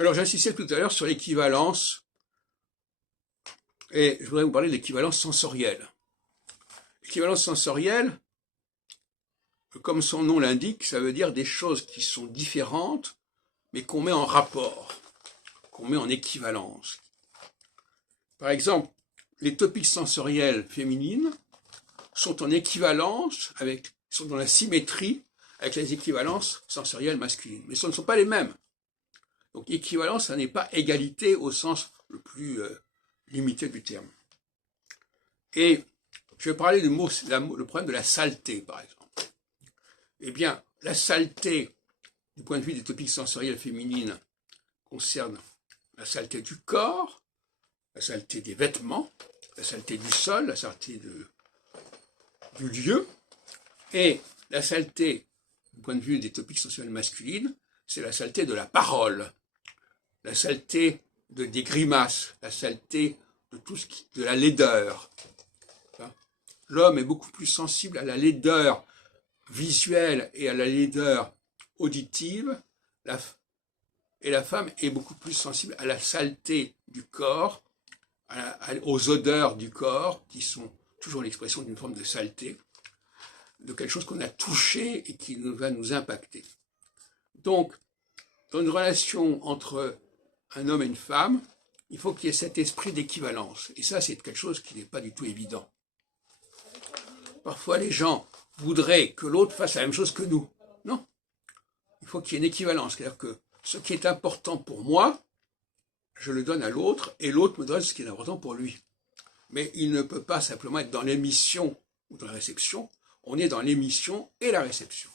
Alors j'insistais tout à l'heure sur l'équivalence, et je voudrais vous parler de l'équivalence sensorielle. L'équivalence sensorielle, comme son nom l'indique, ça veut dire des choses qui sont différentes, mais qu'on met en rapport, qu'on met en équivalence. Par exemple, les topiques sensorielles féminines sont en équivalence sont dans la symétrie avec les équivalences sensorielles masculines. Mais ce ne sont pas les mêmes. Donc équivalence, ça n'est pas égalité au sens le plus limité du terme. Et je vais parler le problème de la saleté, par exemple. Eh bien, la saleté, du point de vue des topiques sensorielles féminines, concerne la saleté du corps, la saleté des vêtements, la saleté du sol, la saleté du lieu, et la saleté, du point de vue des topiques sensorielles masculines, c'est la saleté de la parole, la saleté des grimaces, la saleté de de la laideur. L'homme est beaucoup plus sensible à la laideur visuelle et à la laideur auditive, et la femme est beaucoup plus sensible à la saleté du corps, aux odeurs du corps, qui sont toujours l'expression d'une forme de saleté, de quelque chose qu'on a touché et qui va nous impacter. Donc, dans une relation entre un homme et une femme, il faut qu'il y ait cet esprit d'équivalence. Et ça, c'est quelque chose qui n'est pas du tout évident. Parfois, les gens voudraient que l'autre fasse la même chose que nous. Non. Il faut qu'il y ait une équivalence. C'est-à-dire que ce qui est important pour moi, je le donne à l'autre, et l'autre me donne ce qui est important pour lui. Mais il ne peut pas simplement être dans l'émission ou dans la réception. On est dans l'émission et la réception.